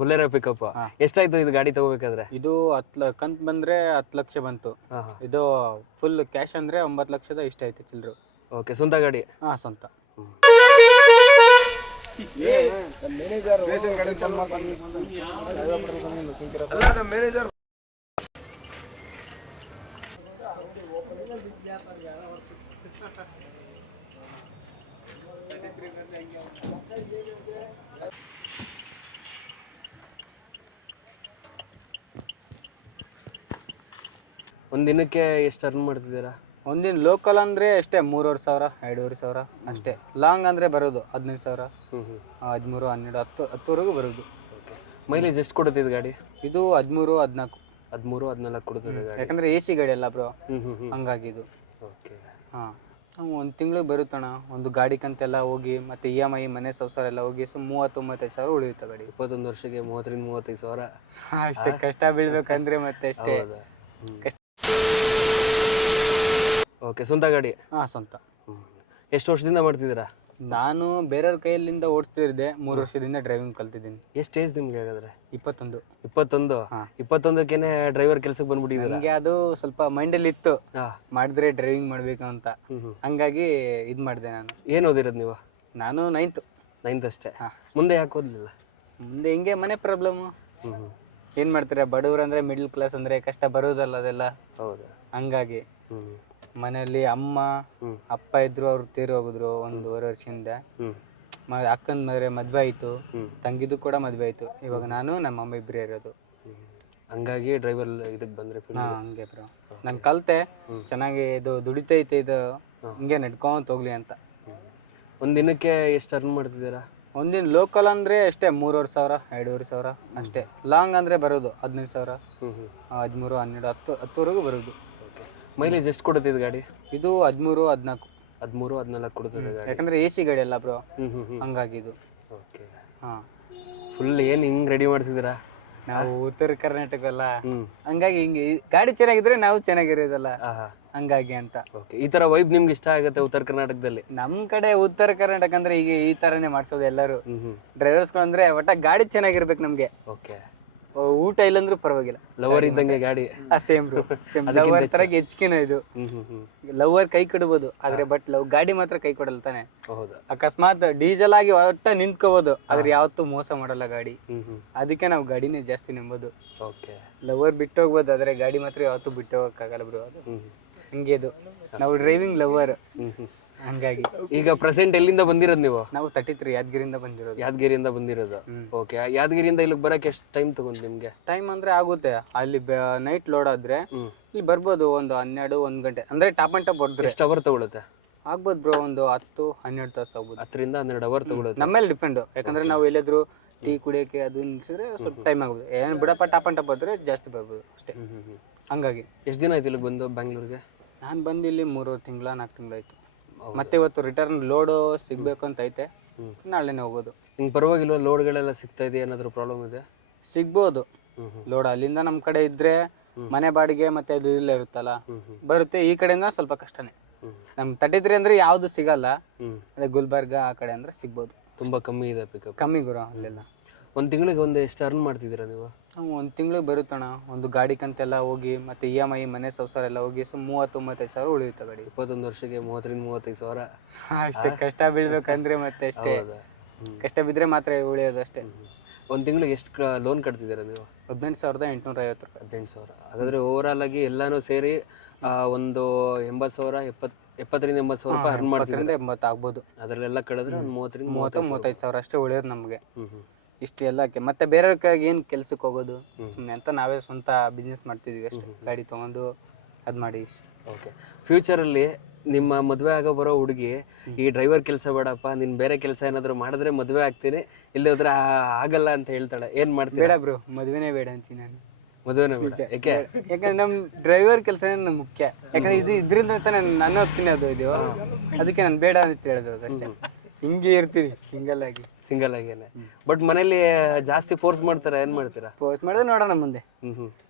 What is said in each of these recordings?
Bolero pickup ಎಷ್ಟಾಯ್ತು ಇದು ಗಾಡಿ ತಗೋಬೇಕಾದ್ರೆ? ಇದು ಕಂತ್ ಬಂದ್ರೆ 10 ಲಕ್ಷ ಬಂತು. ಇದು ಫುಲ್ ಕ್ಯಾಶ್ ಅಂದ್ರೆ 9 ಲಕ್ಷದ ಇಷ್ಟ ಐತೆ ಚಿಲ್ರು. ಓಕೆ, ಸ್ವಂತ ಗಾಡಿ? ಹಾ, ಸ್ವಂತ. ಒಂದ್ ದಿನಕ್ಕೆ ಎಷ್ಟು ಅರ್ನ್ ಮಾಡ್ತಿದ್ದೀರಾ? ಒಂದಿನ ಲೋಕಲ್ ಅಂದ್ರೆ ಅಷ್ಟೇ 3,500 2,500 ಅಷ್ಟೇ. ಲಾಂಗ್ ಅಂದ್ರೆ ಬರೋದು 15,000, 13, 12, 10ವರೆಗೂ ಬರೋದು. ಮೈಲೇಜ್ ಎಷ್ಟು ಕೊಡುತ್ತೆ ಇದು ಗಾಡಿ? ಇದು 13, 14. 13, 14 ಕೊಡುತ್ತದೆ ಗಾಡಿ. ಯಾಕಂದ್ರೆ AC ಗಾಡಿ ಅಲ್ಲ ಬ್ರೋ, ಹಂಗಾಗಿ ಇದು. ಓಕೆ. ಹಾ, ಒಂದು ತಿಂಗಳಿಗೆ ಬರುತ್ತಣ್ಣ. ಒಂದು ಗಾಡಿ ಕಂತೆಲ್ಲ ಹೋಗಿ ಮತ್ತೆ EMI ಮನೆ ಸಂಸಾರ ಎಲ್ಲ ಹೋಗಿ 30-35 ಸಾವಿರ ಉಳಿಯುತ್ತೆ ಗಾಡಿ. 21 ವರ್ಷಕ್ಕೆ 30-35 ಸಾವಿರ ಅಷ್ಟೇ ಕಷ್ಟ ಬೀಳ್ಬೇಕಂದ್ರೆ ಮತ್ತೆ ಅಷ್ಟೇ ಕಷ್ಟ. ಓಕೆ, ಸ್ವಂತ ಗಾಡಿ? ಹಾ, ಸ್ವಂತ. ಎಷ್ಟು ವರ್ಷದಿಂದ ಮಾಡ್ತಿದ್ದೀರಾ? ನಾನು ಬೇರೆಯವ್ರ ಕೈಯಲ್ಲಿಂದ ಓಡಿಸ್ತಿದ್ದೆ. 3 ವರ್ಷದಿಂದ ಡ್ರೈವಿಂಗ್ ಕಲ್ತಿದ್ದೀನಿ. ಎಷ್ಟು ಏಜ್ ನಿಮ್ಗೆ ಹಾಗಾದ್ರೆ? 21. 21? 21ಕ್ಕೇನೆ ಡ್ರೈವರ್ ಕೆಲ್ಸಕ್ಕೆ ಬಂದ್ಬಿಟ್ಟಿದ್ದೀರಾ? ನನಗೆ ಅದು ಸ್ವಲ್ಪ ಮೈಂಡಲ್ಲಿ ಇತ್ತು, ಮಾಡಿದ್ರೆ ಡ್ರೈವಿಂಗ್ ಮಾಡ್ಬೇಕು ಅಂತ. ಹಂಗಾಗಿ ಇದು ಮಾಡಿದೆ ನಾನು. ಏನು ಓದಿರೋದು ನೀವು? ನಾನು 9th ಅಷ್ಟೇ. ಮುಂದೆ ಯಾಕೆ ಓದಲಿಲ್ಲ? ಮುಂದೆ ಹಿಂಗೆ ಮನೆ ಪ್ರಾಬ್ಲಮ್ಮು. ಏನು ಮಾಡ್ತೀರಾ, ಬಡವ್ರು ಅಂದರೆ ಮಿಡ್ಲ್ ಕ್ಲಾಸ್ ಅಂದರೆ ಕಷ್ಟ ಬರೋದಲ್ಲ ಅದೆಲ್ಲ. ಹೌದಾ? ಹಂಗಾಗಿ ಮನೆಯಲ್ಲಿ ಅಮ್ಮ ಅಪ್ಪ ಇದ್ರು, ಅವ್ರು ತೀರಿ ಹೋಗಿದ್ರು 1.5 ವರ್ಷದಿಂದ. ಅಕ್ಕನ ಮದುವೆ ಆಯಿತು, ತಂಗಿದು ಕೂಡ ಮದುವೆ ಆಯಿತು. ಇವಾಗ ನಾನು ನಮ್ಮ ಅಮ್ಮ ಇಬ್ಬರೇ ಇರೋದು. ಹಂಗಾಗಿ ಡ್ರೈವರ್ ಇದಕ್ಕೆ ಬಂದರೆ? ಹಂಗೆ ಬ್ರೋ, ನಾನು ಕಲಿತೆ ಚೆನ್ನಾಗಿ. ಇದು ದುಡಿತೈತೆ, ಇದು ಹಿಂಗೆ ನಡ್ಕೊಂತ ಹೋಗ್ಲಿ ಅಂತ. ಒಂದು ದಿನಕ್ಕೆ ಎಷ್ಟು ಅರ್ನ್ ಮಾಡ್ತಿದ್ದೀರಾ? ಒಂದಿನ ಲೋಕಲ್ ಅಂದರೆ ಅಷ್ಟೇ 3,500, 2,500 ಅಷ್ಟೇ. ಲಾಂಗ್ ಅಂದರೆ ಬರೋದು 15,000, 13, 12, 10ವರೆಗೂ ಬರೋದು. ಮೈಲೇಜ್ ಎಷ್ಟು ಕೊಡುತ್ತೆ ಇದು ಗಾಡಿ? ಇದು 13, 14. 13, 14 ಕೊಡುತ್ತದೆ ಗಾಡಿ. ಯಾಕಂದ್ರೆ AC ಗಾಡಿ ಅಲ್ಲ ಬ್ರೋ, ಹಂಗಾಗಿ ಇದು. ಓಕೆ. ಹಾಂ, ಫುಲ್ ಏನು ಹಿಂಗೆ ರೆಡಿ ಮಾಡಿಸಿದ್ದೀರಾ? ನಾವು ಉತ್ತರ ಕರ್ನಾಟಕ ಅಲ್ಲ, ಹಂಗಾಗಿ ಹಿಂಗೆ ಗಾಡಿ ಚೆನ್ನಾಗಿದ್ರೆ ನಾವು ಚೆನ್ನಾಗಿರೋದಲ್ಲ, ಹಂಗಾಗಿ ಅಂತ. ಓಕೆ, ಈ ಥರ ವೈಬ್ ನಿಮ್ಗೆ ಇಷ್ಟ ಆಗುತ್ತೆ ಉತ್ತರ ಕರ್ನಾಟಕದಲ್ಲಿ? ನಮ್ಮ ಕಡೆ ಉತ್ತರ ಕರ್ನಾಟಕ ಅಂದ್ರೆ ಈಗ ಈ ಥರನೇ ಮಾಡ್ಸೋದು ಎಲ್ಲರೂ. ಡ್ರೈವರ್ಸ್ಗಳು ಅಂದ್ರೆ ಒಟ್ಟ ಗಾಡಿ ಚೆನ್ನಾಗಿರ್ಬೇಕು ನಮಗೆ. ಓಕೆ. ಊಟ ಇಲ್ಲಂದ್ರೂ ಪರವಾಗಿಲ್ಲ. ಲವರ್ ಇದ್ದಂಗೆ ಗಾಡಿ? Same bro, same. ಲವರ್ ತರ ಹೆಚ್ಚಿನ ಇದು. ಲವರ್ ಕೈ ಕೊಡ್ಬೋದು, ಆದ್ರೆ ಬಟ್ ಗಾಡಿ ಮಾತ್ರ ಕೈ ಕೊಡಲ್ಲ ತಾನೆ. ಹೌದಾ? ಅಕಸ್ಮಾತ್ ಡೀಸೆಲ್ ಆಗಿ ಒಟ್ಟ ನಿಂತ್ಕೋಬಹುದು, ಆದ್ರೆ ಯಾವತ್ತೂ ಮೋಸ ಮಾಡಲ್ಲ ಗಾಡಿ. ಅದಕ್ಕೆ ನಾವು ಗಾಡಿನೇ ಜಾಸ್ತಿ ನಂಬೋದು. ಓಕೆ. ಲವರ್ ಬಿಟ್ಟು ಹೋಗ್ಬೋದು, ಆದ್ರೆ ಗಾಡಿ ಮಾತ್ರ ಯಾವತ್ತೂ ಬಿಟ್ಟು ಹೋಗಕ್ಕಾಗಲ್ಲ ಬ್ರೋ. ಅದು ಹಂಗೆ, ಅದು ನಾವು ಡ್ರೈವಿಂಗ್ ಲವರ್, ಹಂಗಾಗಿ. ಈಗ ಪ್ರೆಸೆಂಟ್ ಎಲ್ಲಿಂದ ಬಂದಿರೋದು ನೀವು? ನಾವು 33 ಯಾದಗಿರಿಯಿಂದ ಬಂದಿರೋದು. ಯಾದಗಿರಿಯಿಂದ ಬಂದಿರೋದು? ಓಕೆ. ಯಾದಗಿರಿಯಿಂದ ಇಲ್ಲಿಗೆ ಬರಕ್ಕೆ ಎಷ್ಟು ಟೈಮ್ ತಗೊಂಡು ನಿಮ್ಗೆ? ಟೈಮ್ ಅಂದ್ರೆ ಆಗುತ್ತೆ, ಅಲ್ಲಿ ನೈಟ್ ಲೋಡ್ ಆದ್ರೆ ಇಲ್ಲಿ ಬರ್ಬೋದು ಒಂದು 12-1 ಗಂಟೆ, ಅಂದ್ರೆ ಟಾಪ್ ಅಂಡ್ ಟಾಪ್ ಹೊಡೆದ್ರೆ. ಎಷ್ಟು ಅವರ್ ತಗೊಳುತ್ತೆ? ಆಗ್ಬೋದು ಬ್ರೋ, ಒಂದು 10-12 ತಾಸು ಆಗ್ಬೋದು. 10ರಿಂದ 12 ಅವರ್ ತಗೊಳುತ್ತೆ. ನಮ್ಮೇಲೆ ಡಿಪೆಂಡ್. ಯಾಕಂದ್ರೆ ನಾವು ಎಲ್ಲಾದ್ರೂ ಟೀ ಕುಡಿಯೋಕೆ ಅದು ನಿಲ್ಸಿದ್ರೆ ಸ್ವಲ್ಪ ಟೈಮ್ ಆಗ್ಬೋದು. ಏನು ಬಿಡಪ್ಪ, ಟಾಪ್ ಅಂಡ್ ಟಾಪ್ ಹೋದ್ರೆ ಜಾಸ್ತಿ ಬರ್ಬೋದು ಅಷ್ಟೇ. ಹಂಗಾಗಿ. ಎಷ್ಟು ದಿನ ಆಯ್ತು ಇಲ್ಲಿಗೆ ಬಂದು ಬ್ಯಾಂಗ್ಳೂರ್ಗೆ? ನಾನು ಬಂದು ಇಲ್ಲಿ 3 ತಿಂಗಳ 4 ತಿಂಗಳಾಯ್ತು. ಮತ್ತೆ ಇವತ್ತು ರಿಟರ್ನ್ ಲೋಡು ಸಿಗ್ಬೇಕು ಅಂತ ಐತೆ, ನಾಳೆನೇ ಹೋಗೋದು. ಹಿಂಗೆ ಪರವಾಗಿಲ್ವ? ಲೋಡ್ಗಳೆಲ್ಲ ಸಿಗ್ತಾ ಇದೆ? ಏನಾದರೂ ಪ್ರಾಬ್ಲಮ್ ಇದೆ? ಸಿಗ್ಬೋದು ಲೋಡ್. ಅಲ್ಲಿಂದ ನಮ್ಮ ಕಡೆ ಇದ್ರೆ ಮನೆ ಬಾಡಿಗೆ ಮತ್ತೆ ಅದು ಇಲ್ಲ ಇರುತ್ತಲ್ಲ, ಬರುತ್ತೆ. ಈ ಕಡೆಯಿಂದ ಸ್ವಲ್ಪ ಕಷ್ಟನೇ. ನಮ್ 33 ಅಂದ್ರೆ ಯಾವ್ದು ಸಿಗಲ್ಲ. ಅದೇ ಗುಲ್ಬರ್ಗ ಆ ಕಡೆ ಅಂದ್ರೆ ಸಿಗ್ಬೋದು. ತುಂಬಾ ಕಮ್ಮಿ ಇದೆ ಪಿಕಪ್? ಕಮ್ಮಿ ಗುರು ಅಲ್ಲೆಲ್ಲ. ಒಂದು ತಿಂಗಳಿಗೆ ಒಂದು ಎಷ್ಟು ಅರ್ನ್ ಮಾಡ್ತಿದ್ದೀರಾ ನೀವು? ಒಂದು ತಿಂಗಳಿಗೆ ಬರುತ್ತಣ್ಣ. ಒಂದು ಗಾಡಿ ಕಂತೆಲ್ಲ ಹೋಗಿ ಮತ್ತೆ EMI ಮನೆ ಸಂಸಾರ ಎಲ್ಲ ಹೋಗಿ 30-35 ಸಾವಿರ ಉಳಿಯುತ್ತೆ ಗಾಡಿ. 21 ವರ್ಷಕ್ಕೆ 30-35 ಸಾವಿರ ಅಷ್ಟೇ ಕಷ್ಟ ಬೀಳ್ಬೇಕಂದ್ರೆ ಮತ್ತೆ ಅಷ್ಟೇ ಕಷ್ಟ ಬಿದ್ರೆ ಮಾತ್ರ ಉಳಿಯೋದು ಅಷ್ಟೇ. ಒಂದು ತಿಂಗಳಿಗೆ ಎಷ್ಟು ಲೋನ್ ಕಟ್ತಿದ್ದೀರಾ ನೀವು? 18,850 ರೂಪಾಯಿ. 18,000. ಹಾಗಾದ್ರೆ ಓವರ್ ಆಲ್ ಆಗಿ ಎಲ್ಲಾನು ಸೇರಿ ಒಂದು 80,000, 70-80 ಸಾವಿರ ರೂಪಾಯಿ ಅರ್ನ್ ಮಾಡ್ತಿದ್ದೀರಾ? 80 ಆಗ್ಬೋದು. ಅದರಲ್ಲೆಲ್ಲ ಕಳೆದ್ರೆ ಒಂದು 30-35 ಸಾವಿರ ಅಷ್ಟೇ ಉಳಿಯೋದು ನಮಗೆ. ಇಷ್ಟು ಎಲ್ಲಕ್ಕೆ ಮತ್ತೆ ಬೇರೆಯವ್ರ ಕೈಗೆ ಏನು ಕೆಲ್ಸಕ್ಕೆ ಹೋಗೋದು ಸುಮ್ಮನೆ ಅಂತ ನಾವೇ ಸ್ವಂತ ಬಿಸ್ನೆಸ್ ಮಾಡ್ತಿದ್ವಿ ಅಷ್ಟೇ. ಗಾಡಿ ತೊಗೊಂಡು ಅದು ಮಾಡಿ. ಓಕೆ. ಫ್ಯೂಚರಲ್ಲಿ ನಿಮ್ಮ ಮದುವೆ ಆಗೋ ಬರೋ ಹುಡುಗಿ ಈ ಡ್ರೈವರ್ ಕೆಲಸ ಬೇಡಪ್ಪ, ನೀನು ಬೇರೆ ಕೆಲಸ ಏನಾದರೂ ಮಾಡಿದ್ರೆ ಮದುವೆ ಆಗ್ತೀನಿ, ಇಲ್ಲದೆ ಹೋದ್ರೆ ಆಗಲ್ಲ ಅಂತ ಹೇಳ್ತಾಳೆ, ಏನು ಮಾಡ್ತೀವಿ? ಬೇಡ ಬ್ರೋ, ಮದುವೆನೇ ಬೇಡ ಅಂತೀನಿ ನಾನು. ಮದುವೆನೇ ಬೇಡ? ಯಾಕೆ? ಯಾಕಂದ್ರೆ ನಮ್ಮ ಡ್ರೈವರ್ ಕೆಲಸನೇ ನಮ್ಗೆ ಮುಖ್ಯ. ಯಾಕಂದ್ರೆ ಇದರಿಂದ ತಾನೇ ನಾನು ಹೋಗ್ತೀನಿ ಅದು ಇದು, ಅದಕ್ಕೆ ನಾನು ಬೇಡ ಅಂತ ಹೇಳಿದ್ರು ಅಷ್ಟೇ. ಹಿಂಗೆ ಇರ್ತೀನಿ ಸಿಂಗಲ್ ಆಗೇನೆ. ಬಟ್ ಮನೇಲಿ ಜಾಸ್ತಿ ಫೋರ್ಸ್ ಮಾಡ್ತಾರೆ, ಏನ್ ಮಾಡ್ತೀರಾ? ಫೋರ್ಸ್ ಮಾಡಿದ್ರೆ ನೋಡೋಣ ಮುಂದೆ.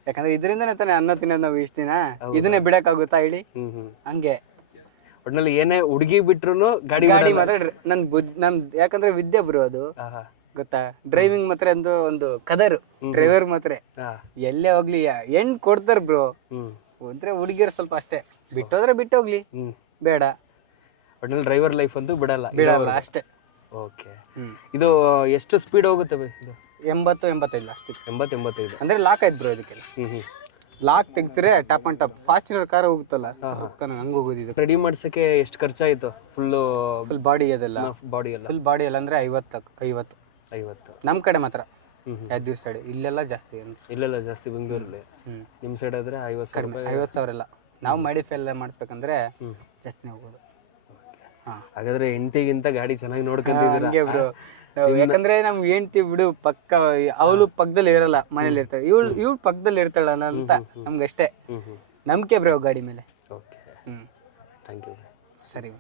ಯಾಕಂದ್ರೆ ಇದರಿಂದನೇ ತಾನೇ ಅನ್ನ ತಿನ್ನೋದು ನಾವು ಇಷ್ಟ ದಿನ. ಇದನ್ನೇ ಬಿಡಕ್ಕಾಗುತ್ತಾ ಹೇಳಿ? ಹಂಗೆ ಒಟ್ನಲ್ಲಿ ಏನೇ ಹುಡುಗಿ ಬಿಟ್ರು ಗಾಡಿ ಮಾತ್ರ ನನ್ ಯಾಕಂದ್ರೆ ವಿದ್ಯೆ ಬ್ರೋ ಅದು. ಗೊತ್ತಾ. ಡ್ರೈವಿಂಗ್ ಮಾತ್ರ ಒಂದು ಕದರು ಡ್ರೈವರ್ ಮಾತ್ರ ಹಾಂ ಎಲ್ಲೇ ಹೋಗ್ಲಿ ಹೆಣ್ ಕೊಡ್ತಾರ ಬ್ರೋ. ಹ್ಞೂ ಅಂದ್ರೆ ಹುಡುಗಿಯರು ಸ್ವಲ್ಪ ಅಷ್ಟೇ, ಬಿಟ್ಟೋದ್ರೆ ಬಿಟ್ಟೋಗ್ಲಿ, ಹ್ಞೂ ಬೇಡ ಒಟ್ನಲ್ಲಿ ಡ್ರೈವರ್ ಲೈಫ್ ಅಂತೂ ಬಿಡಲ್ಲ. ಬಿಡಲ್ಲ ಅಷ್ಟೇ. ಓಕೆ. ಇದು ಎಷ್ಟು ಸ್ಪೀಡ್ ಹೋಗುತ್ತೆ ಬೈ ಇದು? 80-85 ಅಷ್ಟೇ. 80-85. ಅಂದ್ರೆ ಲಾಕ್ ಆಯ್ತು ಬ್ರೋ ಇದಕ್ಕೆಲ್ಲ. ಹ್ಞೂ ಲಾಕ್ ತೆಗ್ದ್ರೆ top and top Fortuner car ಹೋಗುತ್ತಲ್ಲ ಹಂಗೆ ಹೋಗೋದಿದೆ. ರೆಡಿ ಮಾಡ್ಸೋಕ್ಕೆ ಎಷ್ಟು ಖರ್ಚಾಯಿತು? ಫುಲ್ ಬಾಡಿ ಅದೆಲ್ಲ ಬಾಡಿ ಎಲ್ಲ ಫುಲ್ ಬಾಡಿ ಎಲ್ಲ ಅಂದ್ರೆ 50 50. ನಮ್ಮ ಕಡೆ ಮಾತ್ರ. ಯಾದಗಿರಿ ಸೈಡ್ ಇಲ್ಲೆಲ್ಲ ಜಾಸ್ತಿ ಇಲ್ಲೆಲ್ಲ ಜಾಸ್ತಿ ಬೆಂಗಳೂರಲ್ಲಿ. ನಿಮ್ಮ ಸೈಡ್ ಆದರೆ 50,000. 50,000 ಎಲ್ಲ. ನಾವು ಮಾಡಿಫೈ ಎಲ್ಲ ಮಾಡಿಸ್ಬೇಕಂದ್ರೆ ಜಾಸ್ತಿನೇ ಹೋಗೋದು. ಹಾಗಾದ್ರೆ ಹೆಂಡತಿಗಿಂತ ಗಾಡಿ ಚೆನ್ನಾಗಿ ನೋಡ್ಕೊಂತಿದ್ದೀರಾ? ಹಂಗೆ ಬ್ರೋ. ಯಾಕಂದ್ರೆ ನಮ್ಗೆ ಹೆಂಡ್ತಿ ಬಿಡು ಪಕ್ಕ, ಅವಳು ಪಕ್ಕದಲ್ಲಿ ಇರಲ್ಲ, ಮನೇಲಿ ಇರ್ತಾಳೆ. ಇವಳು ಪಕ್ಕದಲ್ಲಿ ಇರ್ತಾಳಲ್ಲ ಅಂತ ನಮ್ಗೆ ಅಷ್ಟೇ ನಂಬಿಕೆ ಬ್ರೋ ಗಾಡಿ ಮೇಲೆ. Okay, hmm thank you. ಸರಿ.